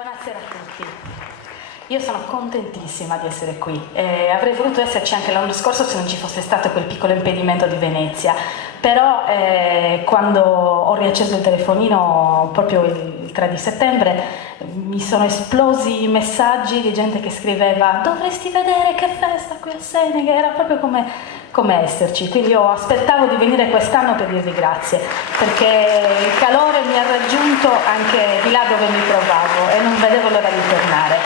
Buonasera a tutti. Io sono contentissima di essere qui. Avrei voluto esserci anche l'anno scorso se non ci fosse stato quel piccolo impedimento di Venezia, però quando ho riacceso il telefonino proprio il 3 di settembre mi sono esplosi messaggi di gente che scriveva dovresti vedere che festa qui a Seneca, era proprio come esserci, quindi io aspettavo di venire quest'anno per dirvi grazie, perché il calore mi ha raggiunto anche di là dove mi trovavo e non vedevo l'ora di tornare.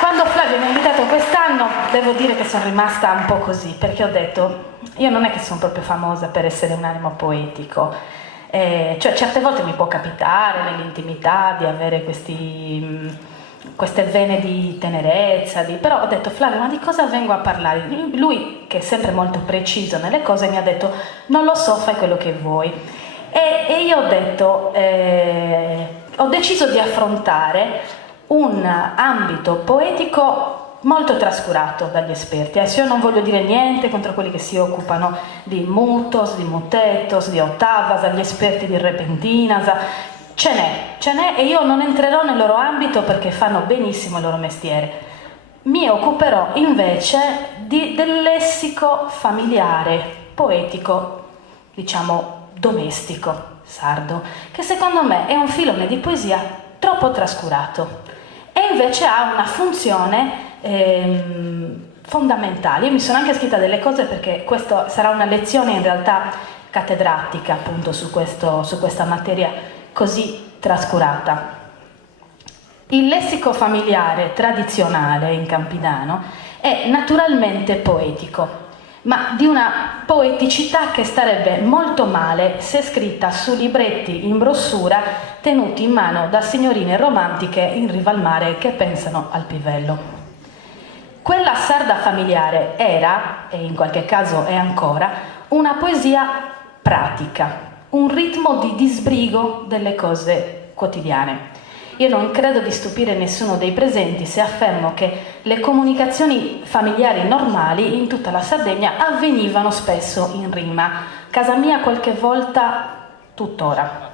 Quando Flavio mi ha invitato quest'anno devo dire che sono rimasta un po' così, perché ho detto io non è che sono proprio famosa per essere un animo poetico, cioè certe volte mi può capitare nell'intimità di avere queste vene di tenerezza, però ho detto Flavio, ma di cosa vengo a parlare? Lui, che è sempre molto preciso nelle cose, mi ha detto non lo so, fai quello che vuoi. E io ho detto, ho deciso di affrontare un ambito poetico molto trascurato dagli esperti. Adesso io non voglio dire niente contro quelli che si occupano di mutos, di mutetos, di ottavas, agli esperti di repentinas. Ce n'è e io non entrerò nel loro ambito perché fanno benissimo il loro mestiere. Mi occuperò invece del lessico familiare, poetico, diciamo domestico, sardo, che secondo me è un filone di poesia troppo trascurato e invece ha una funzione fondamentale. Io mi sono anche scritta delle cose perché questa sarà una lezione in realtà cattedratica appunto su questa materia così trascurata. Il lessico familiare tradizionale in campidano è naturalmente poetico, ma di una poeticità che starebbe molto male se scritta su libretti in brossura tenuti in mano da signorine romantiche in riva al mare che pensano al pivello. Quella sarda familiare era, e in qualche caso è ancora, una poesia pratica, un ritmo di disbrigo delle cose quotidiane. Io non credo di stupire nessuno dei presenti se affermo che le comunicazioni familiari normali in tutta la Sardegna avvenivano spesso in rima. Casa mia qualche volta tuttora.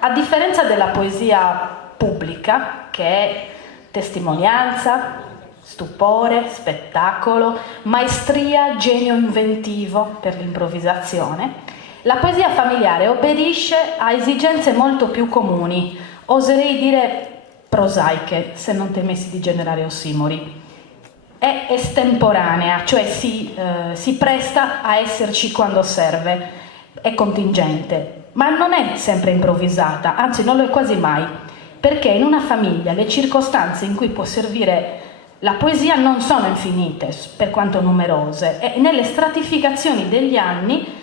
A differenza della poesia pubblica, che è testimonianza, stupore, spettacolo, maestria, genio inventivo per l'improvvisazione, la poesia familiare obbedisce a esigenze molto più comuni, oserei dire prosaiche, se non temessi di generare ossimori. È estemporanea, cioè si presta a esserci quando serve, è contingente, ma non è sempre improvvisata, anzi non lo è quasi mai, perché in una famiglia le circostanze in cui può servire la poesia non sono infinite, per quanto numerose, e nelle stratificazioni degli anni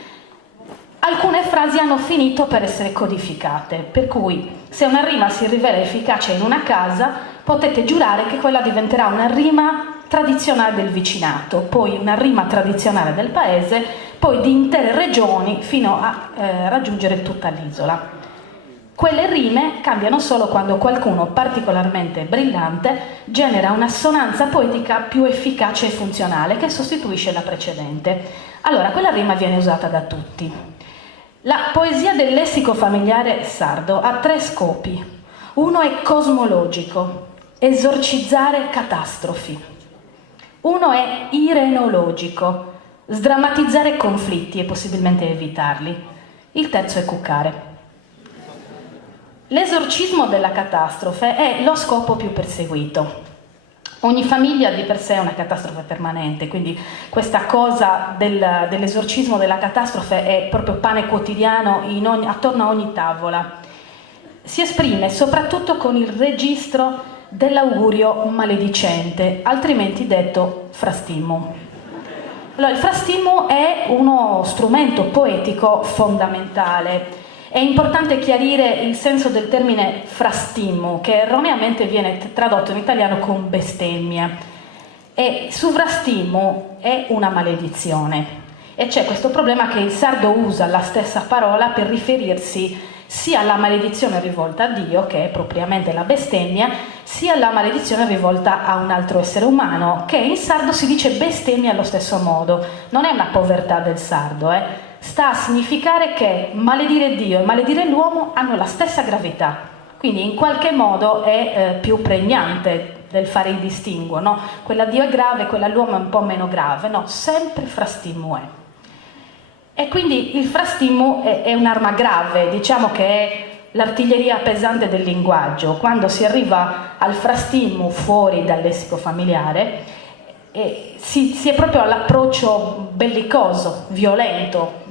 alcune frasi hanno finito per essere codificate, per cui se una rima si rivela efficace in una casa, potete giurare che quella diventerà una rima tradizionale del vicinato, poi una rima tradizionale del paese, poi di intere regioni fino a raggiungere tutta l'isola. Quelle rime cambiano solo quando qualcuno particolarmente brillante genera un'assonanza poetica più efficace e funzionale che sostituisce la precedente. Allora quella rima viene usata da tutti. La poesia del lessico familiare sardo ha tre scopi. Uno è cosmologico, esorcizzare catastrofi. Uno è irenologico, sdrammatizzare conflitti e possibilmente evitarli. Il terzo è cuccare. L'esorcismo della catastrofe è lo scopo più perseguito. Ogni famiglia di per sé è una catastrofe permanente, quindi questa cosa dell'esorcismo della catastrofe è proprio pane quotidiano attorno a ogni tavola. Si esprime soprattutto con il registro dell'augurio maledicente, altrimenti detto frastimmo. Allora, il frastimmo è uno strumento poetico fondamentale. È importante chiarire il senso del termine frastimmo, che erroneamente viene tradotto in italiano con bestemmia. E suvrastimmo è una maledizione. E c'è questo problema che il sardo usa la stessa parola per riferirsi sia alla maledizione rivolta a Dio, che è propriamente la bestemmia, sia alla maledizione rivolta a un altro essere umano, che in sardo si dice bestemmia allo stesso modo. Non è una povertà del sardo, sta a significare che maledire Dio e maledire l'uomo hanno la stessa gravità. quindi in qualche modo è più pregnante del fare il distinguo, no? Quella Dio è grave, quella l'uomo è un po' meno grave, no, sempre frastimmo è. E quindi il frastimmo è un'arma grave, diciamo che è l'artiglieria pesante del linguaggio. Quando si arriva al frastimmo fuori dal lessico familiare, si è proprio all'approccio bellicoso, violento.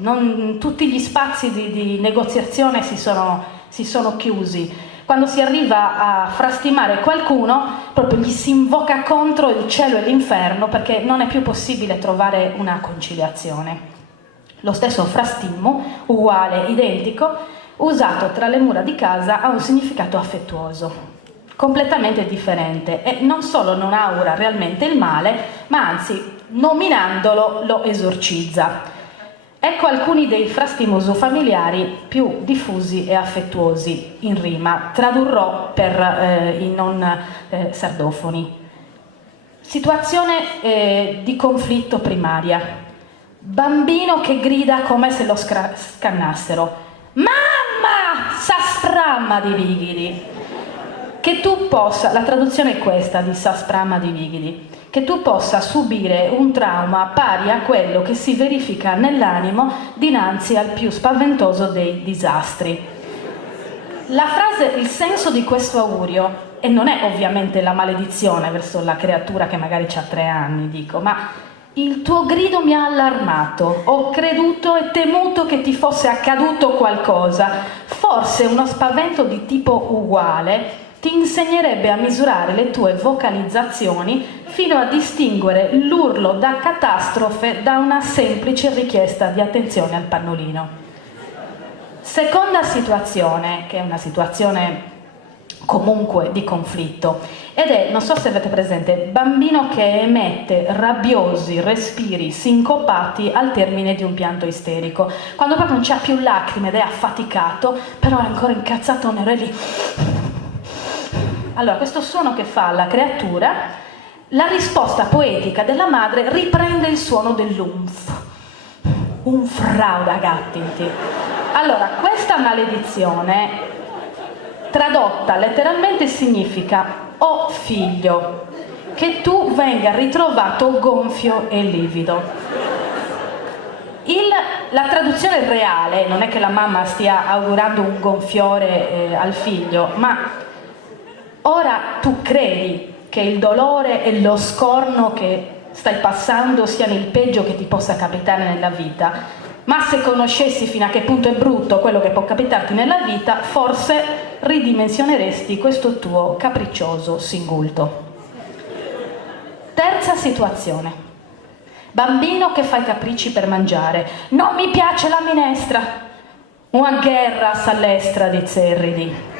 Tutti gli spazi di negoziazione si sono chiusi. Quando si arriva a frastimare qualcuno, proprio gli si invoca contro il cielo e l'inferno, perché non è più possibile trovare una conciliazione. Lo stesso frastimmo, uguale, identico, usato tra le mura di casa, ha un significato affettuoso, completamente differente, e non solo non augura realmente il male, ma anzi, nominandolo, lo esorcizza. Ecco alcuni dei frastimmi familiari più diffusi e affettuosi in rima. Tradurrò per i non sardofoni. Situazione di conflitto primaria. Bambino che grida come se lo scannassero. Mamma! S'aspramma di vigili. Che tu possa, la traduzione è questa di s'aspramma di vigili, che tu possa subire un trauma pari a quello che si verifica nell'animo dinanzi al più spaventoso dei disastri. La frase, il senso di questo augurio, e non è ovviamente la maledizione verso la creatura che magari ha 3 anni, dico, ma il tuo grido mi ha allarmato, ho creduto e temuto che ti fosse accaduto qualcosa, forse uno spavento di tipo uguale ti insegnerebbe a misurare le tue vocalizzazioni fino a distinguere l'urlo da catastrofe da una semplice richiesta di attenzione al pannolino. Seconda situazione, che è una situazione comunque di conflitto, ed è, non so se avete presente, bambino che emette rabbiosi respiri sincopati al termine di un pianto isterico, quando proprio non c'ha più lacrime ed è affaticato, però è ancora incazzato nero lì. Allora, questo suono che fa la creatura, la risposta poetica della madre riprende il suono dell'umf. Un frauda gattinti. Allora, questa maledizione, tradotta letteralmente, significa: o figlio, che tu venga ritrovato gonfio e livido. La traduzione reale non è che la mamma stia augurando un gonfiore al figlio, ma ora tu credi che il dolore e lo scorno che stai passando siano il peggio che ti possa capitare nella vita, ma se conoscessi fino a che punto è brutto quello che può capitarti nella vita, forse ridimensioneresti questo tuo capriccioso singulto. Terza situazione. Bambino che fa i capricci per mangiare. Non mi piace la minestra. Una guerra s'allestra di Zerridi.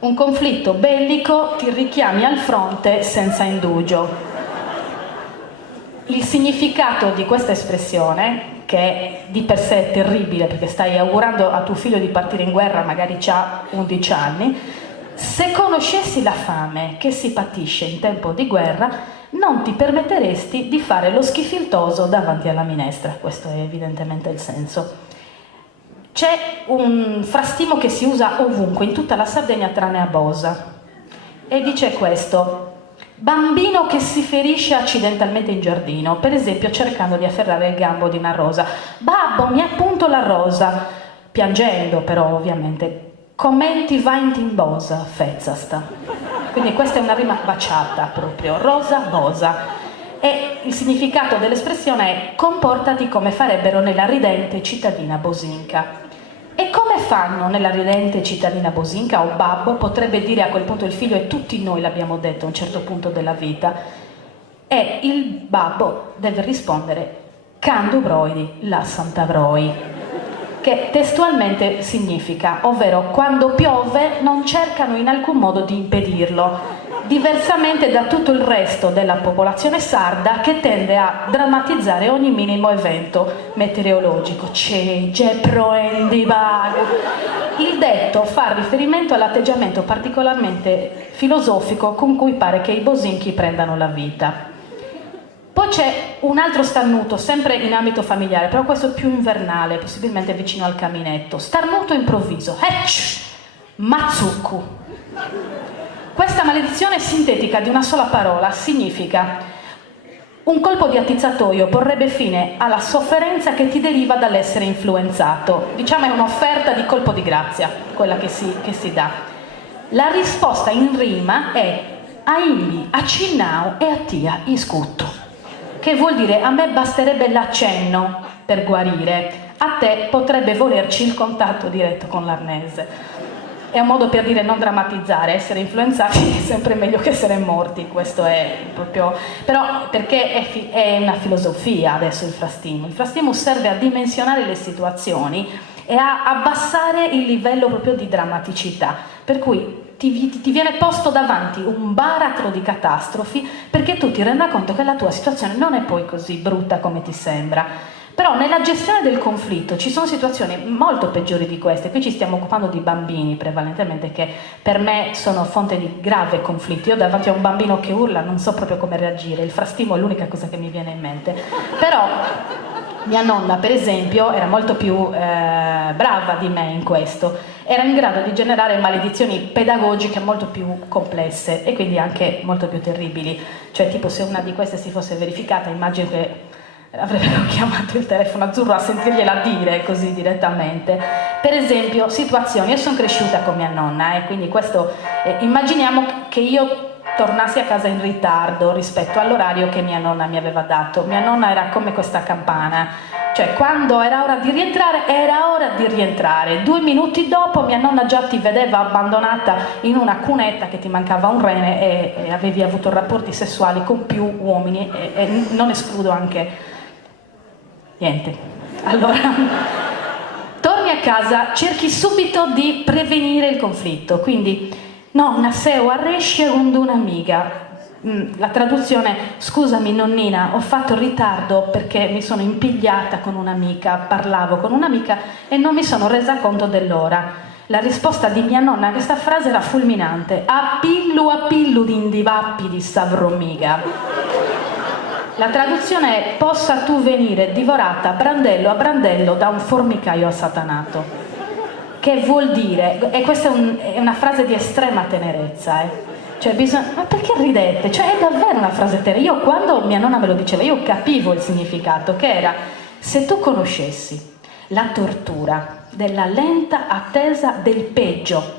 Un conflitto bellico, ti richiami al fronte senza indugio. Il significato di questa espressione, che è di per sé terribile perché stai augurando a tuo figlio di partire in guerra, magari ha 11 anni, se conoscessi la fame che si patisce in tempo di guerra, non ti permetteresti di fare lo schifiltoso davanti alla minestra. Questo è evidentemente il senso. C'è un frastimmo che si usa ovunque, in tutta la Sardegna tranne a Bosa, e dice questo: bambino che si ferisce accidentalmente in giardino, per esempio cercando di afferrare il gambo di una rosa. Babbo, mi ha punto la rosa, piangendo però ovviamente. Commenti vaint in Bosa, fezzasta. Quindi questa è una rima baciata proprio, rosa, Bosa. E il significato dell'espressione è: comportati come farebbero nella ridente cittadina bosinca. E come fanno nella ridente cittadina bosinca? O babbo, potrebbe dire a quel punto il figlio, e tutti noi l'abbiamo detto a un certo punto della vita, e il babbo deve rispondere: Candu broidi, la santa broi, che testualmente significa, ovvero quando piove non cercano in alcun modo di impedirlo, diversamente da tutto il resto della popolazione sarda che tende a drammatizzare ogni minimo evento meteorologico. Il detto fa riferimento all'atteggiamento particolarmente filosofico con cui pare che i bosinchi prendano la vita. Poi c'è un altro starnuto, sempre in ambito familiare, però questo più invernale, possibilmente vicino al caminetto. Starnuto improvviso. Matsuku. Questa maledizione sintetica di una sola parola significa: un colpo di attizzatoio porrebbe fine alla sofferenza che ti deriva dall'essere influenzato. Diciamo è un'offerta di colpo di grazia, quella che si dà. La risposta in rima è Aimbi, Acinnao e Attia Iscutto, che vuol dire: a me basterebbe l'accenno per guarire, a te potrebbe volerci il contatto diretto con l'arnese. È un modo per dire non drammatizzare, essere influenzati è sempre meglio che essere morti, questo è proprio... Però perché è una filosofia adesso il frastimus. Il frastimus serve a dimensionare le situazioni e a abbassare il livello proprio di drammaticità, per cui ti viene posto davanti un baratro di catastrofi perché tu ti renda conto che la tua situazione non è poi così brutta come ti sembra. Però nella gestione del conflitto ci sono situazioni molto peggiori di queste. Qui ci stiamo occupando di bambini prevalentemente, che per me sono fonte di grave conflitto. Io davanti a un bambino che urla non so proprio come reagire, il frastimo è l'unica cosa che mi viene in mente. Però mia nonna, per esempio, era molto più brava di me in questo, era in grado di generare maledizioni pedagogiche molto più complesse e quindi anche molto più terribili. Cioè, tipo, se una di queste si fosse verificata, immagino che avrebbero chiamato il telefono azzurro a sentirgliela dire così direttamente. Per esempio, situazioni, io sono cresciuta con mia nonna e quindi questo, immaginiamo che io tornassi a casa in ritardo rispetto all'orario che mia nonna mi aveva dato. Mia nonna era come questa campana, cioè quando era ora di rientrare, era ora di rientrare. 2 minuti dopo mia nonna già ti vedeva abbandonata in una cunetta che ti mancava un rene e avevi avuto rapporti sessuali con più uomini e non escludo anche... Niente. Allora, torni a casa, cerchi subito di prevenire il conflitto. Quindi, nonna, se o arresce con un'amica. La traduzione: scusami nonnina, ho fatto ritardo perché mi sono impigliata con un'amica, parlavo con un'amica e non mi sono resa conto dell'ora. La risposta di mia nonna a questa frase era fulminante: a pillu d'indivappi di Savromiga. La traduzione è: possa tu venire divorata brandello a brandello da un formicaio assatanato. Che vuol dire, e questa è una frase di estrema tenerezza, Cioè ma perché ridete? Cioè è davvero una frase tenera. Io quando mia nonna me lo diceva, io capivo il significato, che era: se tu conoscessi la tortura della lenta attesa del peggio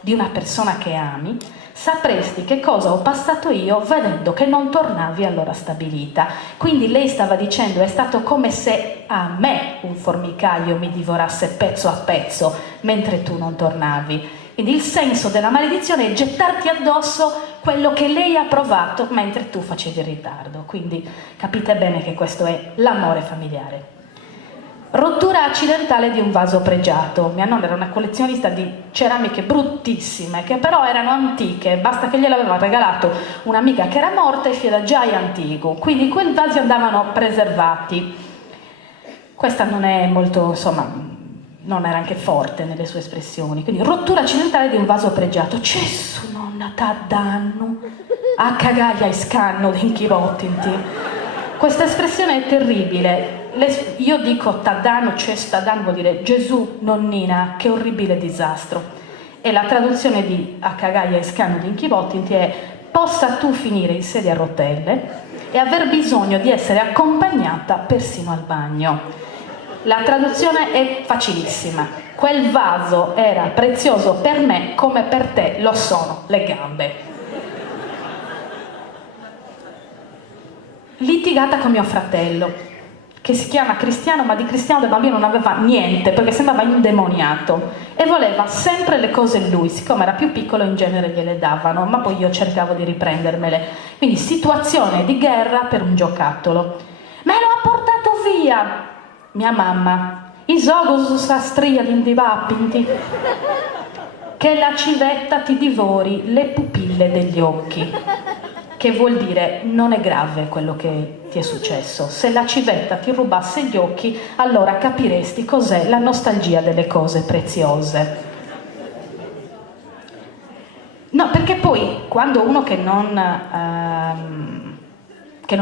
di una persona che ami, sapresti che cosa ho passato io vedendo che non tornavi all'ora stabilita. Quindi lei stava dicendo: è stato come se a me un formicaio mi divorasse pezzo a pezzo mentre tu non tornavi. Quindi il senso della maledizione è gettarti addosso quello che lei ha provato mentre tu facevi ritardo. Quindi capite bene che questo è l'amore familiare. Rottura accidentale di un vaso pregiato. Mia nonna era una collezionista di ceramiche bruttissime, che però erano antiche, basta che gliel'aveva regalato un'amica che era morta e era già antico, quindi quei vasi andavano preservati. Questa non è molto, insomma, non era anche forte nelle sue espressioni. Quindi rottura accidentale di un vaso pregiato. Gesù nonna t'ha danno, a cagaglia e scanno di inchirottinti. Questa espressione è terribile. Io dico Taddano, cioè Taddano vuol dire Gesù, nonnina, che orribile disastro. E la traduzione di a cagaglia e scanno di inchirottinti è: possa tu finire in sedia a rotelle e aver bisogno di essere accompagnata persino al bagno. La traduzione è facilissima: quel vaso era prezioso per me come per te lo sono le gambe. Litigata con mio fratello, che si chiama Cristiano, ma di cristiano da bambino non aveva niente perché sembrava indemoniato e voleva sempre le cose lui. Siccome era più piccolo in genere gliele davano, ma poi io cercavo di riprendermele. Quindi situazione di guerra per un giocattolo. Me lo ha portato via mia mamma, isogos sastria l'indivappinti, che la civetta ti divori le pupille degli occhi. Che vuol dire: non è grave quello che ti è successo. Se la civetta ti rubasse gli occhi, allora capiresti cos'è la nostalgia delle cose preziose. No, perché poi quando uno che non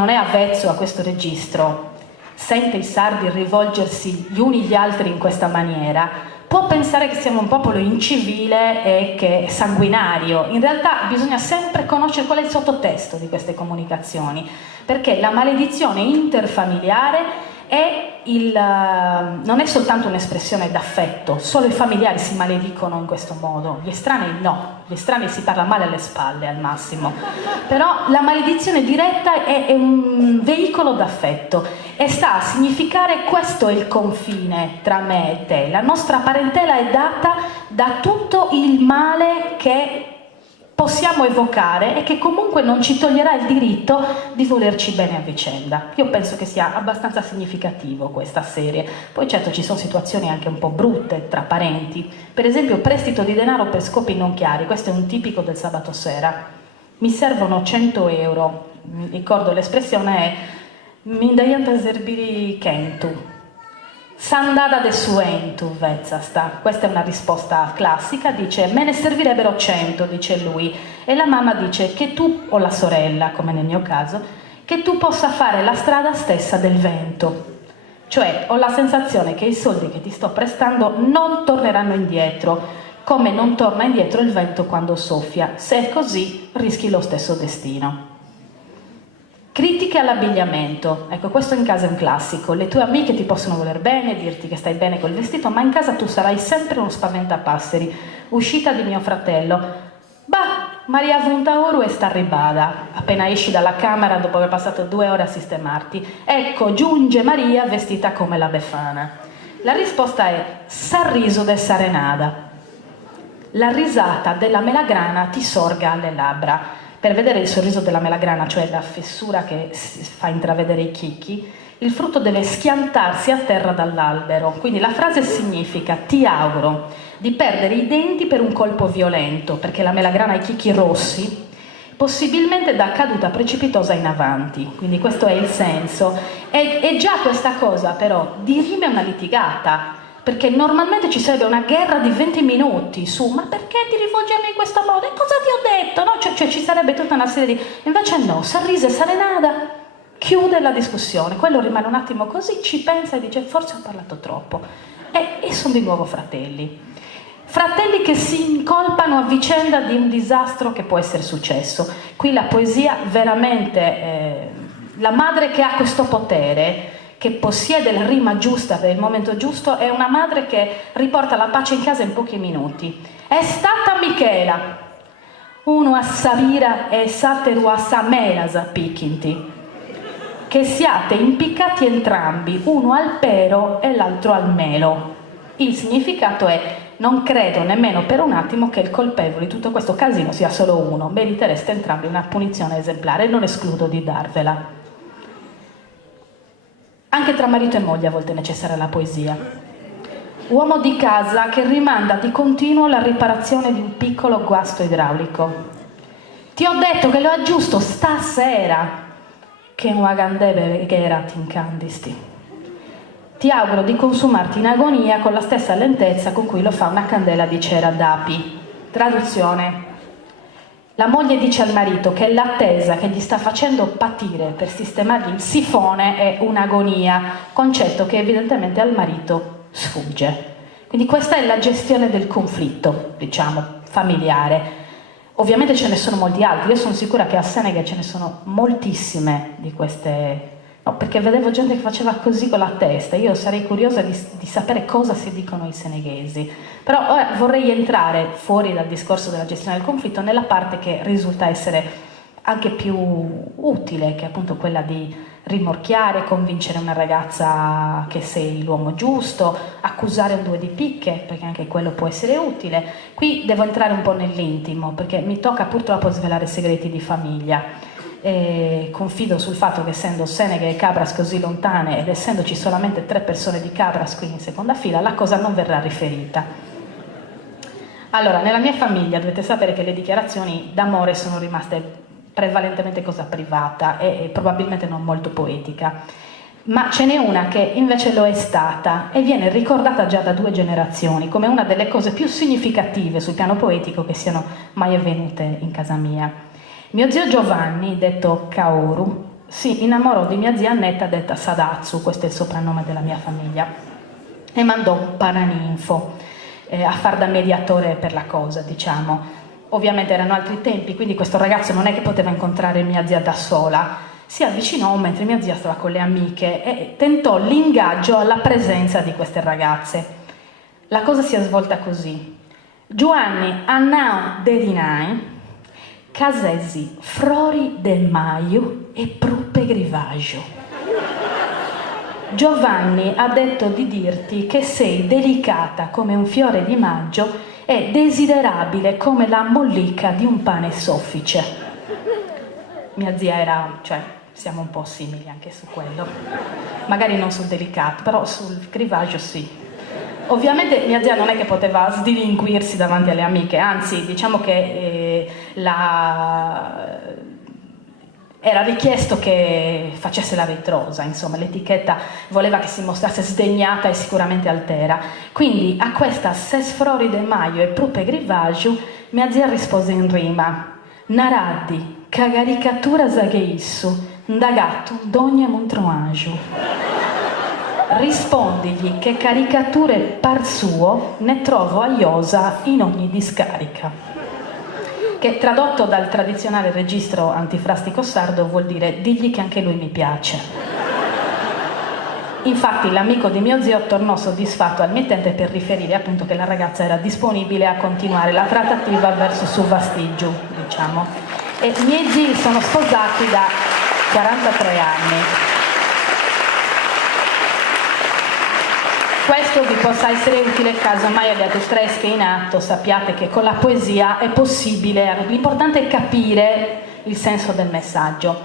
è avvezzo a questo registro sente i sardi rivolgersi gli uni gli altri in questa maniera, può pensare che siamo un popolo incivile e che è sanguinario. In realtà bisogna sempre conoscere qual è il sottotesto di queste comunicazioni, perché la maledizione interfamiliare non è soltanto un'espressione d'affetto, solo i familiari si maledicono in questo modo, gli estranei no, gli estranei si parla male alle spalle al massimo, però la maledizione diretta è un veicolo d'affetto e sta a significare: questo è il confine tra me e te, la nostra parentela è data da tutto il male che possiamo evocare e che comunque non ci toglierà il diritto di volerci bene a vicenda. Io penso che sia abbastanza significativo questa serie. Poi certo ci sono situazioni anche un po' brutte tra parenti, per esempio prestito di denaro per scopi non chiari, questo è un tipico del sabato sera. Mi servono 100 euro, mi ricordo l'espressione è "mi dai a servire kentu". Sandada de suentu, vezza sta. Questa è una risposta classica, dice me ne servirebbero 100, dice lui, e la mamma dice che tu, o la sorella, come nel mio caso, che tu possa fare la strada stessa del vento. Cioè ho la sensazione che i soldi che ti sto prestando non torneranno indietro, come non torna indietro il vento quando soffia. Se è così, rischi lo stesso destino. Critiche all'abbigliamento, ecco questo in casa è un classico, le tue amiche ti possono voler bene, dirti che stai bene col vestito, ma in casa tu sarai sempre uno spaventapasseri. Uscita di mio fratello, bah, Maria Vuntauru e sta ribada, appena esci dalla camera dopo aver passato 2 ore a sistemarti, ecco giunge Maria vestita come la Befana. La risposta è sorriso del Sarenada, la risata della melagrana ti sorga alle labbra. Per vedere il sorriso della melagrana, cioè la fessura che fa intravedere i chicchi, il frutto deve schiantarsi a terra dall'albero. Quindi la frase significa: ti auguro di perdere i denti per un colpo violento, perché la melagrana ha i chicchi rossi, possibilmente da caduta precipitosa in avanti. Quindi questo è il senso. E già questa cosa però dirime una litigata, perché normalmente ci sarebbe una guerra di 20 minuti su ma perché ti rivolgermi in questo modo? E cosa ti ho detto? No? Cioè ci sarebbe tutta una serie di... Invece no, sorrise Sarenada, chiude la discussione, quello rimane un attimo così, ci pensa e dice forse ho parlato troppo. E sono di nuovo fratelli. Fratelli che si incolpano a vicenda di un disastro che può essere successo. Qui la poesia veramente... la madre che ha questo potere, che possiede la rima giusta per il momento giusto, è una madre che riporta la pace in casa in pochi minuti. È stata Michela, uno a Savira e sateru a Samelas a Pichinti, che siate impiccati entrambi, uno al pero e l'altro al melo. Il significato è: non credo nemmeno per un attimo che il colpevole di tutto questo casino sia solo uno, meritereste entrambi una punizione esemplare e non escludo di darvela. Anche tra marito e moglie a volte è necessaria la poesia. Uomo di casa che rimanda di continuo la riparazione di un piccolo guasto idraulico. Ti ho detto che lo aggiusto stasera, che un agandebe che era tincandisti. Ti auguro di consumarti in agonia con la stessa lentezza con cui lo fa una candela di cera d'api. Traduzione. La moglie dice al marito che l'attesa che gli sta facendo patire per sistemargli il sifone è un'agonia, concetto che evidentemente al marito sfugge. Quindi questa è la gestione del conflitto, diciamo, familiare. Ovviamente ce ne sono molti altri, io sono sicura che a Senegal ce ne sono moltissime di queste... No, perché vedevo gente che faceva così con la testa, io sarei curiosa di sapere cosa si dicono i seneghesi. Però ora vorrei entrare fuori dal discorso della gestione del conflitto nella parte che risulta essere anche più utile, che è appunto quella di rimorchiare, convincere una ragazza che sei l'uomo giusto, accusare un due di picche, perché anche quello può essere utile. Qui devo entrare un po' nell'intimo, perché mi tocca purtroppo svelare segreti di famiglia. E confido sul fatto che essendo Senegal e Cabras così lontane ed essendoci solamente 3 persone di Cabras qui in seconda fila, la cosa non verrà riferita. Allora, nella mia famiglia dovete sapere che le dichiarazioni d'amore sono rimaste prevalentemente cosa privata e probabilmente non molto poetica, ma ce n'è una che invece lo è stata e viene ricordata già da 2 generazioni come una delle cose più significative sul piano poetico che siano mai avvenute in casa mia. Mio zio Giovanni, detto Kaoru, si innamorò di mia zia Annetta, detta Sadatsu, questo è il soprannome della mia famiglia, e mandò un paraninfo. a far da mediatore per la cosa, diciamo. Ovviamente erano altri tempi, quindi questo ragazzo non è che poteva incontrare mia zia da sola, si avvicinò mentre mia zia stava con le amiche e tentò l'ingaggio alla presenza di queste ragazze. La cosa si è svolta così. Giovanni annò dedinai, casesi frori del maio e pruppe grivaggio. Giovanni ha detto di dirti che sei delicata come un fiore di maggio e desiderabile come la mollica di un pane soffice. Mia zia era, cioè, siamo un po' simili anche su quello. Magari non sul delicato, però sul grivaggio sì. Ovviamente mia zia non è che poteva sdilinquirsi davanti alle amiche, anzi, diciamo che era richiesto che facesse la ritrosa, insomma, l'etichetta voleva che si mostrasse sdegnata e sicuramente altera. Quindi a questa ses frori de maio e pruppe grivaggio mia zia rispose in rima: Naraddi, cagaricatura zagheissu, ndagatto d'ogni montroagio. Rispondigli che caricature par suo ne trovo a iosa in ogni discarica. Che tradotto dal tradizionale registro antifrastico sardo vuol dire digli che anche lui mi piace. Infatti l'amico di mio zio tornò soddisfatto al mittente per riferire appunto che la ragazza era disponibile a continuare la trattativa verso su Vastigiu, diciamo. E i miei zii sono sposati da 43 anni. Questo vi possa essere utile caso mai abbiate fresche in atto, sappiate che con la poesia è possibile, l'importante è capire il senso del messaggio.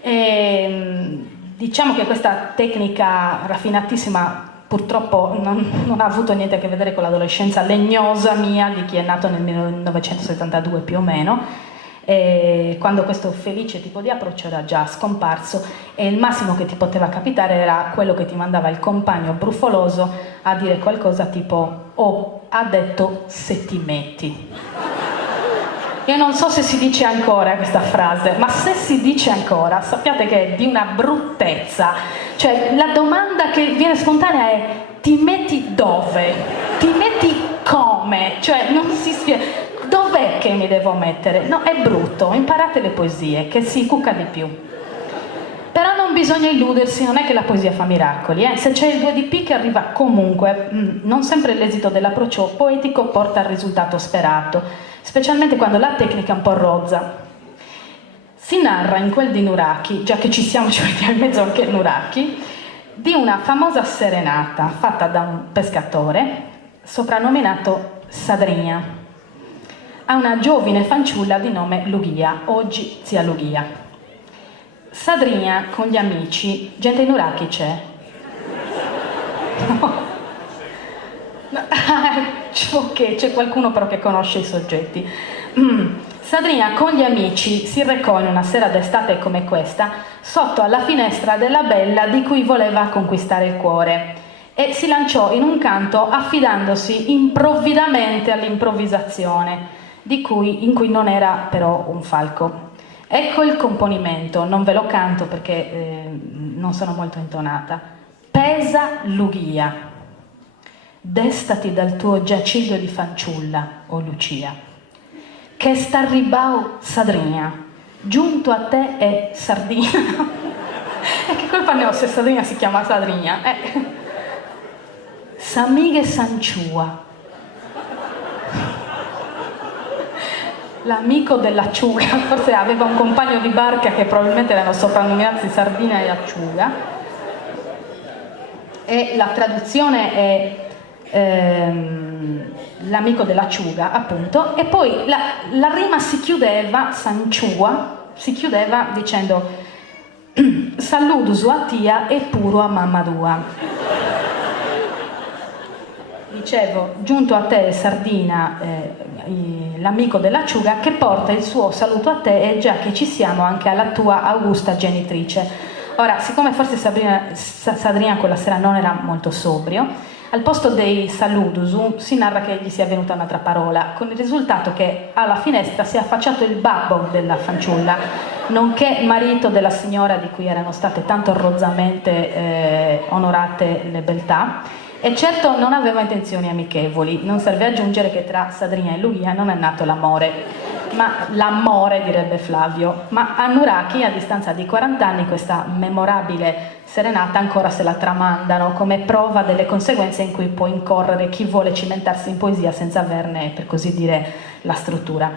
Diciamo che questa tecnica raffinatissima purtroppo non ha avuto niente a che vedere con l'adolescenza legnosa mia di chi è nato nel 1972 più o meno, quando questo felice tipo di approccio era già scomparso e il massimo che ti poteva capitare era quello che ti mandava il compagno brufoloso a dire qualcosa tipo «Oh, ha detto se ti metti». Io non so se si dice ancora questa frase, ma se si dice ancora sappiate che è di una bruttezza. Cioè la domanda che viene spontanea è «ti metti dove? Ti metti come?» Cioè non si spiega. Dov'è che mi devo mettere? No, è brutto, imparate le poesie, che si cuca di più. Però non bisogna illudersi, non è che la poesia fa miracoli, se c'è il 2 di picche arriva comunque, non sempre l'esito dell'approccio poetico porta al risultato sperato, specialmente quando la tecnica è un po' rozza. Si narra in quel di Nuraki, già che ci siamo, ci mettiamo in mezzo anche Nuraki, di una famosa serenata fatta da un pescatore soprannominato Sadrinia a una giovine fanciulla di nome Lugia, oggi zia Lugia. Sadrinia con gli amici, gente in Nuraki c'è? No. Ok, c'è qualcuno però che conosce i soggetti. Sadrinia con gli amici si recò in una sera d'estate come questa sotto alla finestra della bella di cui voleva conquistare il cuore e si lanciò in un canto affidandosi improvvidamente all'improvvisazione in cui non era però un falco. Ecco il componimento, non ve lo canto perché non sono molto intonata. Pesa Lugia, destati dal tuo giaciglio di fanciulla, o Lucia, che sta ribau Sadrinia, giunto a te è Sardina. E che colpa ne ho se Sardina si chiama Sadrinia? S'amighe Sanciua, l'amico dell'acciuga, forse aveva un compagno di barca che probabilmente erano soprannominati Sardina e Acciuga, e la traduzione è l'amico dell'acciuga, appunto, e poi la rima si chiudeva, Sanciua, si chiudeva dicendo saludo sua tia e puro a mamma tua. Dicevo, giunto a te Sardina, l'amico dell'acciuga, che porta il suo saluto a te e già che ci siamo anche alla tua augusta genitrice. Ora, siccome forse Sadrinia quella sera non era molto sobrio, al posto dei saludos si narra che gli sia venuta un'altra parola, con il risultato che alla finestra si è affacciato il babbo della fanciulla, nonché marito della signora di cui erano state tanto rozzamente onorate le beltà, E certo non aveva intenzioni amichevoli, non serve aggiungere che tra Sadrina e Luia non è nato l'amore direbbe Flavio, ma a Nuraki a distanza di 40 anni questa memorabile serenata ancora se la tramandano come prova delle conseguenze in cui può incorrere chi vuole cimentarsi in poesia senza averne, per così dire, la struttura.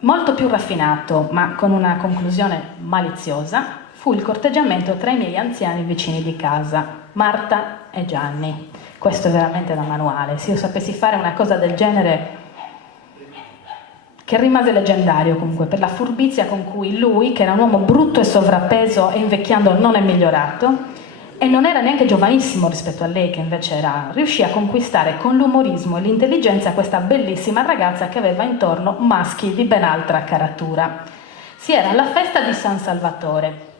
Molto più raffinato, ma con una conclusione maliziosa, fu il corteggiamento tra i miei anziani vicini di casa, Marta e Gianni. Questo è veramente da manuale. Se io sapessi fare una cosa del genere, che rimase leggendario comunque per la furbizia con cui lui, che era un uomo brutto e sovrappeso e invecchiando non è migliorato, e non era neanche giovanissimo rispetto a lei che invece era, riuscì a conquistare con l'umorismo e l'intelligenza questa bellissima ragazza che aveva intorno maschi di ben altra caratura. Si era alla festa di San Salvatore.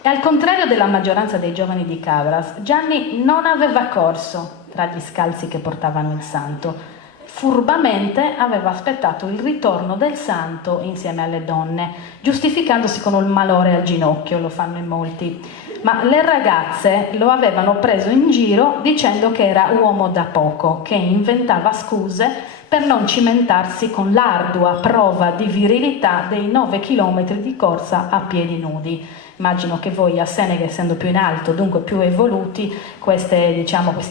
E al contrario della maggioranza dei giovani di Cabras, Gianni non aveva corso tra gli scalzi che portavano il santo. Furbamente aveva aspettato il ritorno del santo insieme alle donne, giustificandosi con un malore al ginocchio, lo fanno in molti. Ma le ragazze lo avevano preso in giro dicendo che era uomo da poco, che inventava scuse per non cimentarsi con l'ardua prova di virilità dei 9 chilometri di corsa a piedi nudi. Immagino che voi a Senega, essendo più in alto, dunque più evoluti, questi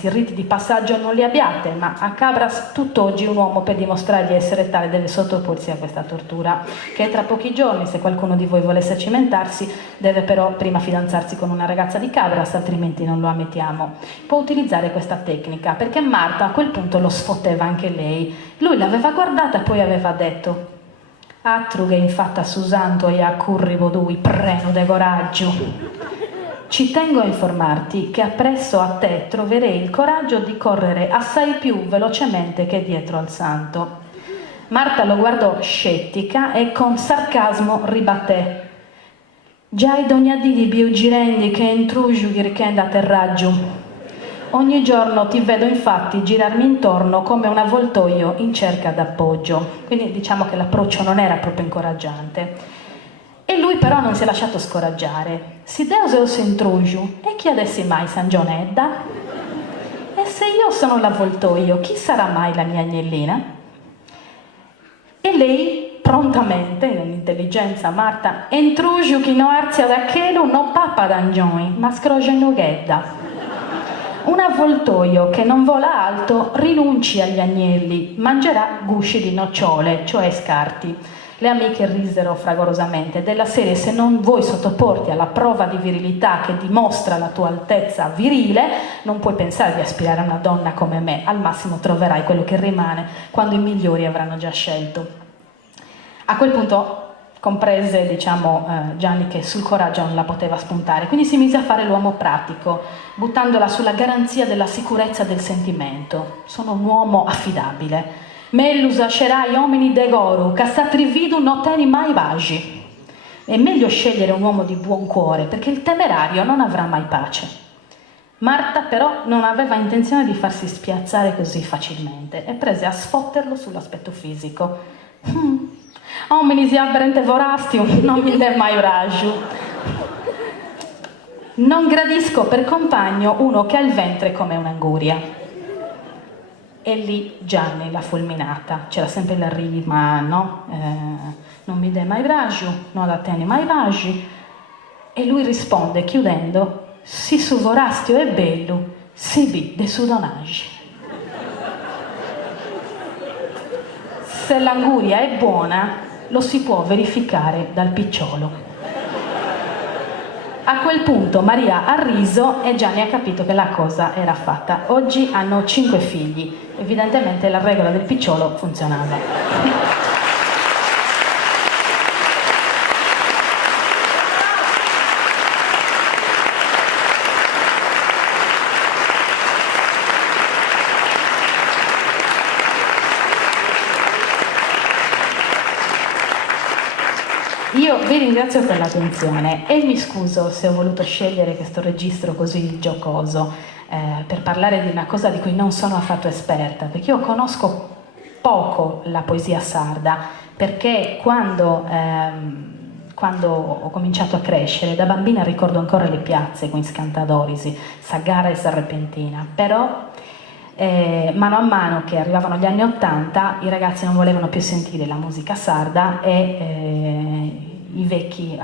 riti di passaggio non li abbiate, ma a Cabras tutt'oggi un uomo per dimostrare di essere tale deve sottoporsi a questa tortura, che tra pochi giorni, se qualcuno di voi volesse cimentarsi, deve però prima fidanzarsi con una ragazza di Cabras, altrimenti non lo ammettiamo. Può utilizzare questa tecnica, perché Marta a quel punto lo sfotteva anche lei. Lui l'aveva guardata e poi aveva detto: Atrughe infatta Susanto e a curri vodui preno de coraggio. Ci tengo a informarti che appresso a te troverei il coraggio di correre assai più velocemente che dietro al santo. Marta lo guardò scettica e con sarcasmo ribatté: già i dognadì di Biugirendi che intrugiu che atterraggio. Ogni giorno ti vedo infatti girarmi intorno come un avvoltoio in cerca d'appoggio. Quindi diciamo che l'approccio non era proprio incoraggiante. E lui però non si è lasciato scoraggiare. Si deus intrugiu e chi adessi mai San Gionedda? E se io sono l'avvoltoio, chi sarà mai la mia agnellina? E lei prontamente, nell'intelligenza Marta, intrugiu chi no arzia da chelo no papa d'angioi, ma scrogia in ughedda. Un avvoltoio che non vola alto rinunci agli agnelli, mangerà gusci di nocciole, cioè scarti. Le amiche risero fragorosamente, della serie: se non vuoi sottoporti alla prova di virilità che dimostra la tua altezza virile, non puoi pensare di aspirare a una donna come me, al massimo troverai quello che rimane quando i migliori avranno già scelto. A quel punto comprese Gianni che sul coraggio non la poteva spuntare, quindi si mise a fare l'uomo pratico, buttandola sulla garanzia della sicurezza del sentimento. Sono un uomo affidabile. Mellus ascerai omini degoru, cassatrividu non teni mai vagi. È meglio scegliere un uomo di buon cuore, perché il temerario non avrà mai pace. Marta però non aveva intenzione di farsi spiazzare così facilmente e prese a sfotterlo sull'aspetto fisico. Omini si aberente vorastium, non mi de mai raggio. Non gradisco per compagno uno che ha il ventre come un'anguria. E lì Gianni l'ha fulminata, c'era sempre la rima, no? Non mi de mai raggio, non la teni mai vagi. E lui risponde chiudendo: si su vorastio è bello, si bi de sudonagi. Se l'anguria è buona, lo si può verificare dal picciolo. A quel punto Maria ha riso e Gianni ha capito che la cosa era fatta. Oggi hanno 5 figli. Evidentemente la regola del picciolo funzionava. Io vi ringrazio per l'attenzione e mi scuso se ho voluto scegliere questo registro così giocoso per parlare di una cosa di cui non sono affatto esperta, perché io conosco poco la poesia sarda, perché quando quando ho cominciato a crescere. Da bambina ricordo ancora le piazze con Scantadorisi, Sagara e Sarrepentina, però mano a mano che arrivavano gli anni '80 i ragazzi non volevano più sentire la musica sarda e i vecchi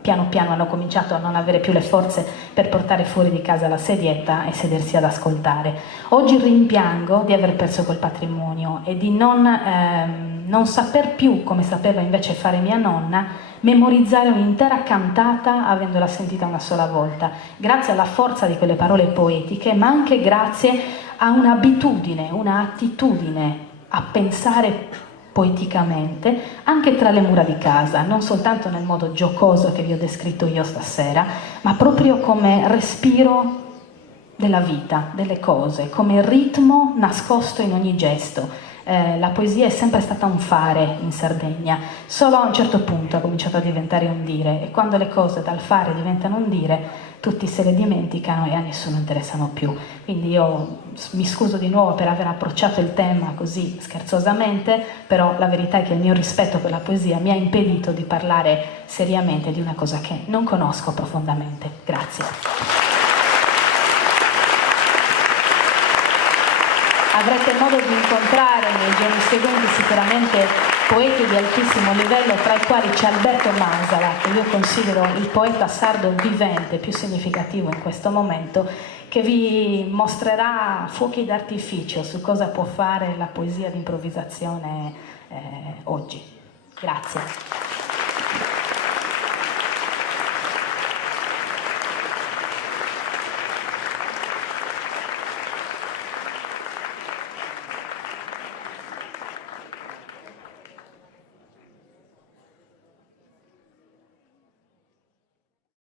piano piano hanno cominciato a non avere più le forze per portare fuori di casa la sedietta e sedersi ad ascoltare. Oggi rimpiango di aver perso quel patrimonio e di non saper più, come sapeva invece fare mia nonna, memorizzare un'intera cantata avendola sentita una sola volta, grazie alla forza di quelle parole poetiche, ma anche grazie a un'abitudine, un'attitudine a pensare poeticamente anche tra le mura di casa, non soltanto nel modo giocoso che vi ho descritto io stasera, ma proprio come respiro della vita, delle cose, come ritmo nascosto in ogni gesto. La poesia è sempre stata un fare in Sardegna, solo a un certo punto ha cominciato a diventare un dire, e quando le cose dal fare diventano un dire tutti se le dimenticano e a nessuno interessano più. Quindi io mi scuso di nuovo per aver approcciato il tema così scherzosamente, però la verità è che il mio rispetto per la poesia mi ha impedito di parlare seriamente di una cosa che non conosco profondamente. Grazie. Avrete modo di incontrare nei giorni seguenti sicuramente poeti di altissimo livello, tra i quali c'è Alberto Masala, che io considero il poeta sardo vivente più significativo in questo momento, che vi mostrerà fuochi d'artificio su cosa può fare la poesia di improvvisazione oggi. Grazie.